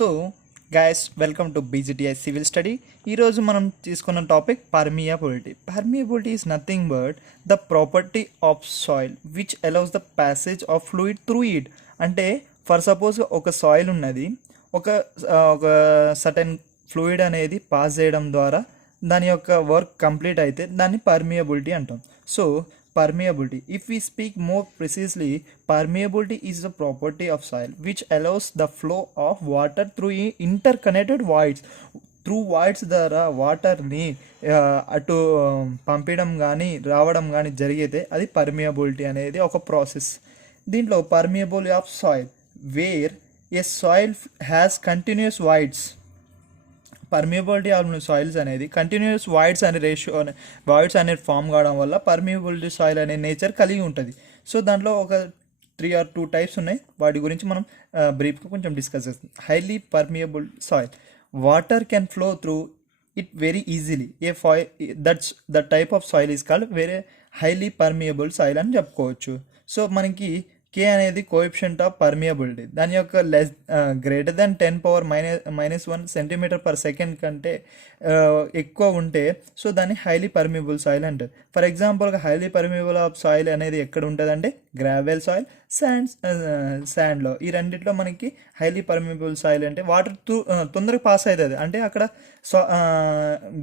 So guys, welcome to BGTI civil study. ఈరోజు మనం తీసుకున్న topic permeability. Permeability is nothing but the property of soil which allows the passage of fluid through it. అంటే for suppose ఒక soil ఉన్నది, ఒక ఒక certain fluid అనేది pass చేయడం ద్వారా దాని యొక్క వర్క్ కంప్లీట్ అయితే దాన్ని పర్మియబిలిటీ అంటాం. So permeability, if we speak more precisely, permeability is the property of soil which allows the flow of water through interconnected voids. Through voids ద్వారా వాటర్ని అటు పంపించడం కానీ రావడం కానీ జరిగితే అది పర్మియబిలిటీ అనేది ఒక ప్రాసెస్. దీంట్లో permeability of soil where a soil has continuous voids. Permeability of soils అనేది కంటిన్యూస్ వాయిడ్స్ అనే రేషియో వాయిడ్స్ అనేది ఫామ్ కావడం వల్ల పర్మియబిలిటీ సాయిల్ అనే నేచర్ కలిగి ఉంటుంది. సో దాంట్లో ఒక 3 or 2 టైప్స్ ఉన్నాయి. వాటి గురించి మనం బ్రీఫ్గా కొంచెం డిస్కస్ చేస్తాం. Highly permeable soil, water can flow through it very easily. That type of soil is called very highly permeable soil అని చెప్పుకోవచ్చు. సో మనకి కే అనేది కోఎఫిషియంట్ ఆఫ్ పర్మియబిలిటీ. దాని యొక్క గ్రేటర్ దెన్ 10⁻⁻1 cm/s కంటే ఎక్కువ ఉంటే సో దాన్ని హైలీ పర్మియబుల్ సాయిల్ అంటారు. ఫర్ ఎగ్జాంపుల్గా హైలీ పర్మియబుల్ ఆఫ్ సాయిల్ అనేది ఎక్కడ ఉంటుంది అంటే గ్రావెల్ సాయిల్, శాండ్లో. ఈ రెండిట్లో మనకి హైలీ పర్మియబుల్ సాయిల్ అంటే వాటర్ తొందరగా పాస్ అవుతుంది. అంటే అక్కడ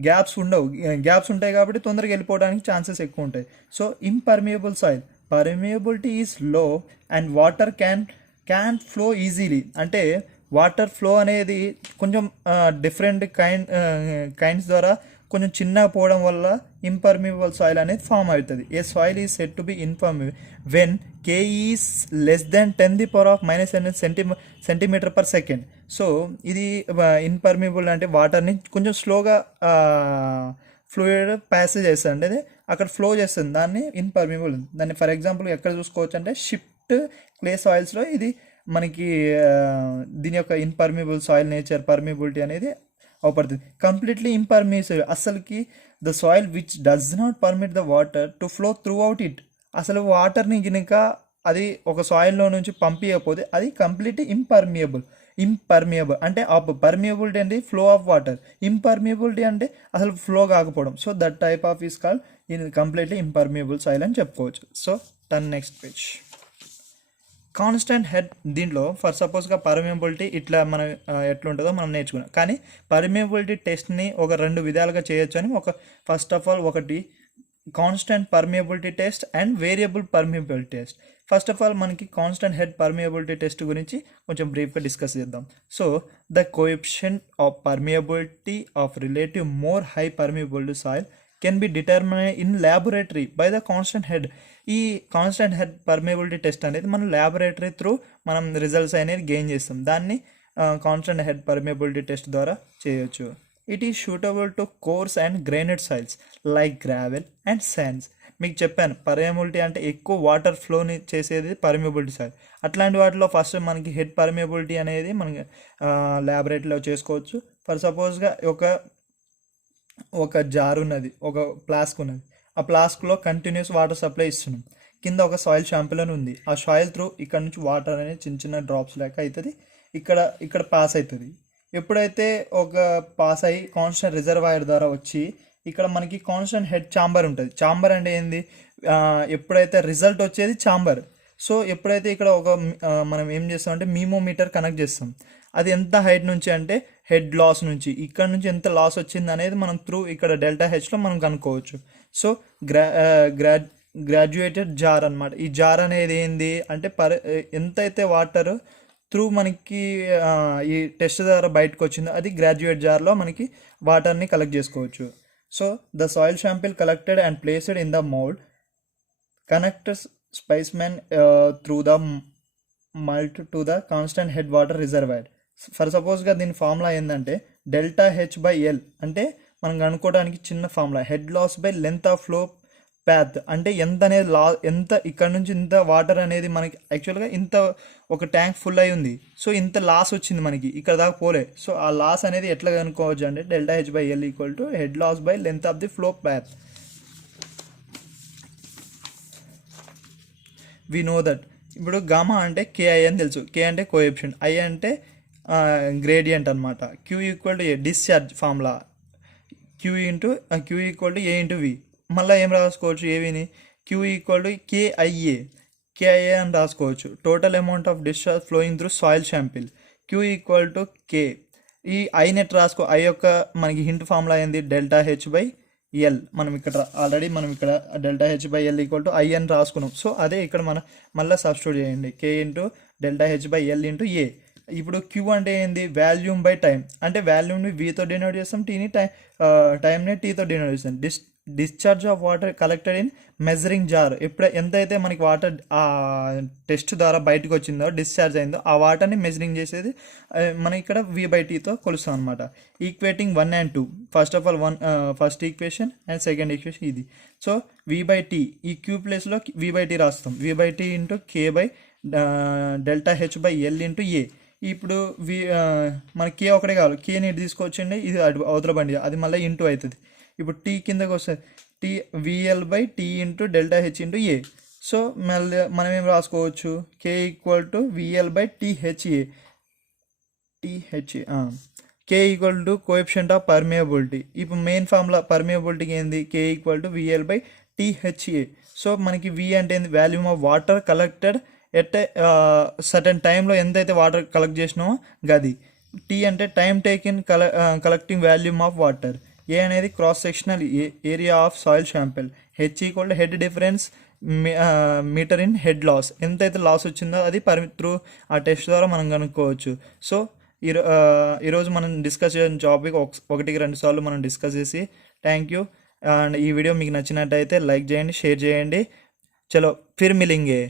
గ్యాప్స్ ఉండవు. గ్యాప్స్ ఉంటాయి కాబట్టి తొందరగా వెళ్ళిపోవడానికి ఛాన్సెస్ ఎక్కువ ఉంటాయి. So impermeable soil, permeability is low and water can flow easily. అంటే వాటర్ ఫ్లో అనేది కొంచెం డిఫరెంట్ కైండ్స్ ద్వారా కొంచెం చిన్నగా పోవడం వల్ల ఇంపర్మియబుల్ సాయిల్ అనేది ఫామ్ అవుతుంది. A soil is said to be impermeable when K is less than 10⁻⁻n cm/s. So ఇది ఇన్పర్మియబుల్ అంటే వాటర్ని కొంచెం స్లోగా ఫ్లూయిడ్ ప్యాసేజ్ చేస్తుంది, అంటే అక్కడ ఫ్లో చేస్తుంది, దాన్ని ఇన్పర్మియబుల్. దాన్ని ఫర్ ఎగ్జాంపుల్ ఎక్కడ చూసుకోవచ్చు అంటే షిఫ్ట్ క్లే సాయిల్స్లో ఇది మనకి దీని యొక్క ఇన్పర్మియబుల్ సాయిల్ నేచర్ పర్మియబిలిటీ అనేది అవపడుతుంది. కంప్లీట్లీ ఇంపర్మియబుల్ అసలుకి the soil which does not permit the water to flow through out it. అసలు వాటర్ని గినక అది ఒక సాయిల్లో నుంచి పంపించకపోతే అది కంప్లీట్లీ ఇంపర్మియబుల్ అంటే పర్మియబిలిటీ అంటే ఫ్లో ఆఫ్ వాటర్, ఇంపర్మియబిలిటీ అంటే అసలు ఫ్లో కాకపోవడం. So that type of is called completely impermeable soil అని చెప్పుకోవచ్చు. So turn next page. Constant head, దీంట్లో ఫర్ సపోజ్గా పర్మియబిలిటీ ఇట్లా మనం ఎట్లుంటుందో మనం నేర్చుకున్నాం. కానీ పర్మియబిలిటీ టెస్ట్ని ఒక 2 విధాలుగా చేయొచ్చు అని ఫస్ట్ ఆఫ్ ఆల్ ఒకటి constant permeability test and variable permeability test. First of all మనకి కాన్స్టెంట్ హెడ్ పర్మియబిలిటీ టెస్ట్ గురించి కొంచెం బ్రీఫ్గా డిస్కస్ చేద్దాం. So the coefficient of permeability of relative more high permeability soil can be determine in laboratory by the constant head. ఈ constant head permeability test అనేది మనం laboratory through మనం results అనేది gain చేస్తాం. దాన్ని కాన్స్టెంట్ హెడ్ పర్మియబిలిటీ టెస్ట్ ద్వారా చేయొచ్చు. It is suitable to coarse and grained soils like gravel and sands. మీకు చెప్పాను పర్మియబిలిటీ అంటే ఎక్కువ వాటర్ ఫ్లోని చేసేది పర్మియబిలిటీ సాయిల్. అట్లాంటి వాటిలో ఫస్ట్ మనకి హెడ్ పర్మియబిలిటీ అనేది మనకి ల్యాబొరేటరీలో చేసుకోవచ్చు. ఫర్ సపోజ్గా ఒక జార్ ఉన్నది, ఒక ఫ్లాస్క్ ఉన్నది. ఆ ఫ్లాస్క్లో కంటిన్యూస్ వాటర్ సప్లై ఇస్తున్నాం. కింద ఒక సాయిల్ షాంపుల్ అని ఉంది. ఆ సాయిల్ త్రూ ఇక్కడ నుంచి వాటర్ అనేది చిన్న చిన్న డ్రాప్స్ లెక్క అవుతుంది, ఇక్కడ పాస్ అవుతుంది. ఎప్పుడైతే ఒక పాస్ అయ్యి కాన్స్టెంట్ రిజర్వాయర్ ద్వారా వచ్చి ఇక్కడ మనకి కాన్స్టెంట్ హెడ్ ఛాంబర్ ఉంటుంది. ఛాంబర్ అంటే ఏంది, ఎప్పుడైతే రిజల్ట్ వచ్చేది ఛాంబర్. సో ఎప్పుడైతే ఇక్కడ మనం ఏం చేస్తాం అంటే మీమోమీటర్ కనెక్ట్ చేస్తాం. అది ఎంత హైట్ నుంచి అంటే హెడ్ లాస్ నుంచి, ఇక్కడ నుంచి ఎంత లాస్ వచ్చింది అనేది మనం త్రూ ఇక్కడ ΔHలో మనం కనుక్కోవచ్చు. సో గ్రాడ్యుయేటెడ్ జార్ అనమాట. ఈ జార్ అనేది ఏంది అంటే ఎంతైతే వాటర్ త్రూ మనకి ఈ టెస్ట్ ద్వారా బయటకు వచ్చిందో అది గ్రాడ్యుయేట్ జార్లో మనకి వాటర్ని కలెక్ట్ చేసుకోవచ్చు. So the soil sample collected and placed in the mould connected specimen through the mould to the constant head water reservoir. For సపోజ్గా దీని ఫార్ములా ఏంటంటే ΔH/L. అంటే మనం కనుక్కోవడానికి చిన్న formula head loss by length of flow path. అంటే ఎంత అనేది ఎంత ఇక్కడ నుంచి ఇంత వాటర్ అనేది మనకి యాక్చువల్గా ఇంత ఒక ట్యాంక్ ఫుల్ అయి ఉంది. సో ఇంత లాస్ వచ్చింది మనకి, ఇక్కడ దాకా పోలే. సో ఆ లాస్ అనేది ఎట్లా కనుక్కోవచ్చు అంటే ΔH/L = head loss by length of the flow path. We know that ఇప్పుడు గామా అంటే KI అని తెలుసు. K అంటే కోఎఫిషియంట్, I అంటే గ్రేడియంట్ అనమాట. Q equal to A discharge formula Q equal to A into V. మళ్ళీ ఏం రాసుకోవచ్చు ఏవిని, క్యూ ఈక్వల్ టు కేఐఏ అని రాసుకోవచ్చు. Total amount of discharge flowing through soil sample Q equal to K. ఈ I నెట్ రాసుకో. ఐ యొక్క మనకి హింట్ ఫార్ములా ఏంది, డెల్టా హెచ్ బై ఎల్. మనం ఇక్కడ already delta H by L equal to I అని రాసుకున్నాం. సో అదే ఇక్కడ మళ్ళీ సబ్స్టిట్యూట్ చేయండి, K into delta H by L into A. ఇప్పుడు క్యూ అంటే ఏంది, వాల్యూమ్ బై టైం. అంటే వాల్యూమ్ని వీతో డినోట్ చేస్తాం, టీని టైంని టీతో డినోట్ చేస్తాం. Discharge of water collected in measuring jar. ఎంతైతే మనకి వాటర్ ఆ టెస్ట్ ద్వారా బయటకు వచ్చిందో, డిశ్చార్జ్ అయిందో, ఆ వాటర్ని మెజరింగ్ చేసేది మనం ఇక్కడ వి బై టీతో కొలుస్తాం అనమాట. Equating 1 and 2. First of all first equation and second equation ఇది. సో వి బై టీ, ఈ క్యూ ప్లేస్లో వి బై టీ రాస్తాం. V by T into K by delta H by L into A. ఇప్పుడు మనకి కే ఒకటే కావాలి, కేని ఇటు తీసుకొచ్చండి, ఇది అవతల బండి, అది మళ్ళీ ఇంటూ అవుతుంది. ఇప్పుడు టీ కిందకి వస్తుంది, T VL by T into delta H into A. So మళ్ళీ మనం ఏం రాసుకోవచ్చు, K equal to VL by THA. K equal to coefficient of permeability. ఇప్పుడు మెయిన్ ఫార్ములా పర్మియబిలిటీకి ఏంది, K equal to VL by THA. So మనకి V అంటే ఏంది, volume of water collected at certain టైంలో ఎంతైతే వాటర్ కలెక్ట్ చేసినామో గది. టీ అంటే time taken collecting volume of water. A అనేది cross sectional area of soil sample. H equal to head difference metre in head loss. ఎంతైతే loss వచ్చిందో అది through ఆ టెస్ట్ ద్వారా మనం కనుక్కోవచ్చు. సో ఈరోజు మనం డిస్కస్ చేసిన టాపిక్ 1-2 సార్లు మనం డిస్కస్ చేసి, థ్యాంక్ యూ. అండ్ ఈ వీడియో మీకు నచ్చినట్టయితే లైక్ చేయండి, షేర్ చేయండి. చలో ఫిర్ మిలింగే.